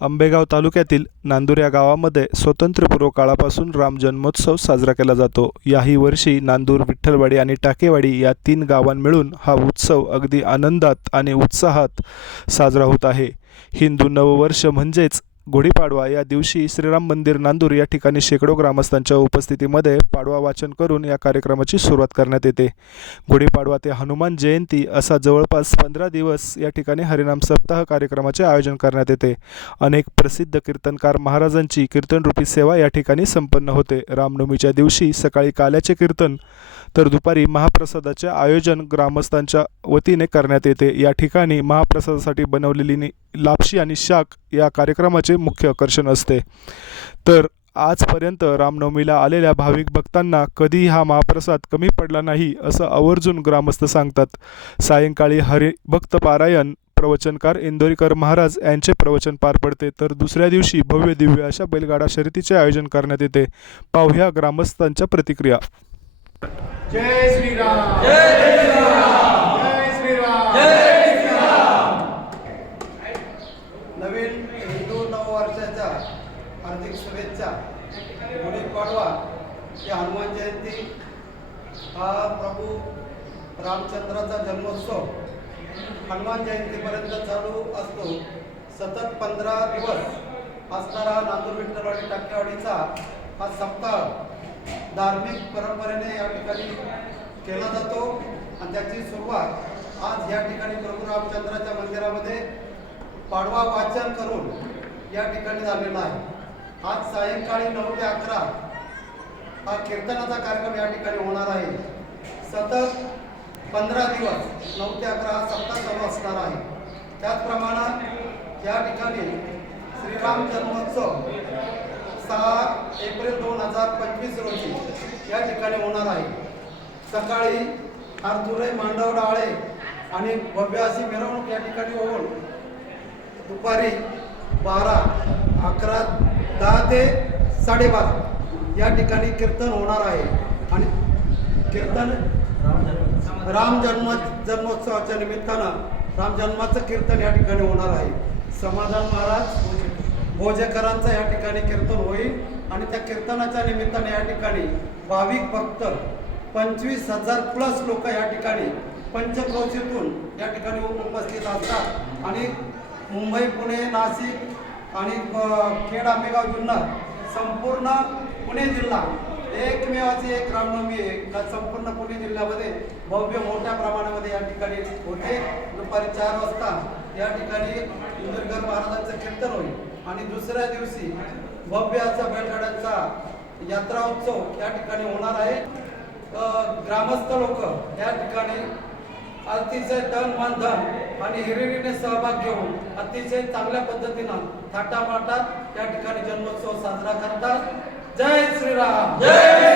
आंबेगाव तालुक्यातील नांदूर या गावामध्ये स्वातंत्र्यपूर्व काळापासून राम जन्मोत्सव साजरा केला जातो. याही वर्षी नांदूर विठ्ठलवाडी आणि टाकेवाडी या तीन गावां मिळून हा उत्सव अगदी आनंदात आणि उत्साहात साजरा होत आहे. हिंदू नववर्ष म्हणजेच गुढीपाडवा या दिवशी श्रीराम मंदिर नांदूर या ठिकाणी शेकडो ग्रामस्थांच्या उपस्थितीमध्ये पाडवा वाचन करून या कार्यक्रमाची सुरुवात करण्यात येते. गुढीपाडवा ते हनुमान जयंती असा जवळपास पंधरा दिवस या ठिकाणी हरिनाम सप्ताह कार्यक्रमाचे आयोजन करण्यात येते. अनेक प्रसिद्ध कीर्तनकार महाराजांची कीर्तनरूपी सेवा या ठिकाणी संपन्न होते. रामनवमीच्या दिवशी सकाळी काल्याचे कीर्तन तर दुपारी महाप्रसादाचे आयोजन ग्रामस्थांच्या वतीने करण्यात येते. या ठिकाणी महाप्रसादासाठी बनवलेली नि- लापशी आणि शाक या कार्यक्रमाचे मुख्य आकर्षण असते. तर आजपर्यंत रामनवमीला आलेल्या भाविक भक्तांना कधी हा महाप्रसाद कमी पडला नाही असं आवर्जून ग्रामस्थ सांगतात. सायंकाळी हरिभक्त पारायण प्रवचनकार इंदोरीकर महाराज यांचे प्रवचन पार पडते. तर दुसऱ्या दिवशी भव्य दिव्य अशा बैलगाडा शर्यतीचे आयोजन करण्यात येते. पाहूया ग्रामस्थांच्या प्रतिक्रिया. जय श्रीराम जय श्रीराम जय श्रीराम जय नवीन हिंदू नववर्षाच्या हार्दिक शुभेच्छा. गुढीपाडवा ते हनुमान जयंती हा प्रभू रामचंद्राचा जन्मोत्सव हनुमान जयंतीपर्यंत चालू असतो. सतत पंधरा दिवस असणारा नांदूर विठ्ठलवाडी टाकेवाडीचा हा सप्ताह धार्मिक परंपरेने या ठिकाणी केला जातो. आणि त्याची सुरुवात आज या ठिकाणी प्रभू रामचंद्राच्या मंदिरामध्ये पाडवा वाचन करून या ठिकाणी झालेला आहे. आज सायंकाळी नऊ ते अकरा हा कीर्तनाचा कार्यक्रम या ठिकाणी होणार आहे. सतत पंधरा दिवस नऊ ते अकरा हा सप्ताह चालू असणार आहे. त्याचप्रमाणे या ठिकाणी श्रीराम जन्मोत्सव सहा एप्रिल दोन हजार पंचवीस रोजी या ठिकाणी होणार आहे. सकाळी आरतुरे मांडव डाळे आणि भव्य अशी मिरवणूक या ठिकाणी होऊन दुपारी बारा अकरा दहा ते साडेबारा. या ठिकाणी कीर्तन होणार आहे. आणि कीर्तन राम जन्म जन्मोत्सवाच्या निमित्तानं राम जन्माचं कीर्तन या ठिकाणी होणार आहे. समाधान महाराज भोजेकरांचं या ठिकाणी कीर्तन होईल. आणि त्या कीर्तनाच्या निमित्ताने या ठिकाणी भाविक भक्त पंचवीस हजार प्लस लोक या ठिकाणी पंचक्रोशीतून या ठिकाणी उपस्थित असतात. आणि मुंबई पुणे नाशिक आणि खेड आंबेगाव जुन्नर संपूर्ण पुणे जिल्हा एकमेवाची एक रामनवमी आहे. का संपूर्ण पुणे जिल्ह्यामध्ये भव्य मोठ्या प्रमाणामध्ये या ठिकाणी होते. दुपारी चार वाजता या ठिकाणी इंदुरकर महाराजांचं कीर्तन होईल. आणि दुसऱ्या दिवशी भव्याचा असा बैलगाड्यांचा यात्रा उत्सव या ठिकाणी होणार आहे. ग्रामस्थ लोक या ठिकाणी अतिशय तन मन धन आणि हिरिरीने सहभाग घेऊन अतिशय चांगल्या पद्धतीनं थाटामाटात त्या ठिकाणी जन्मोत्सव साजरा करतात. जय श्रीराम. जय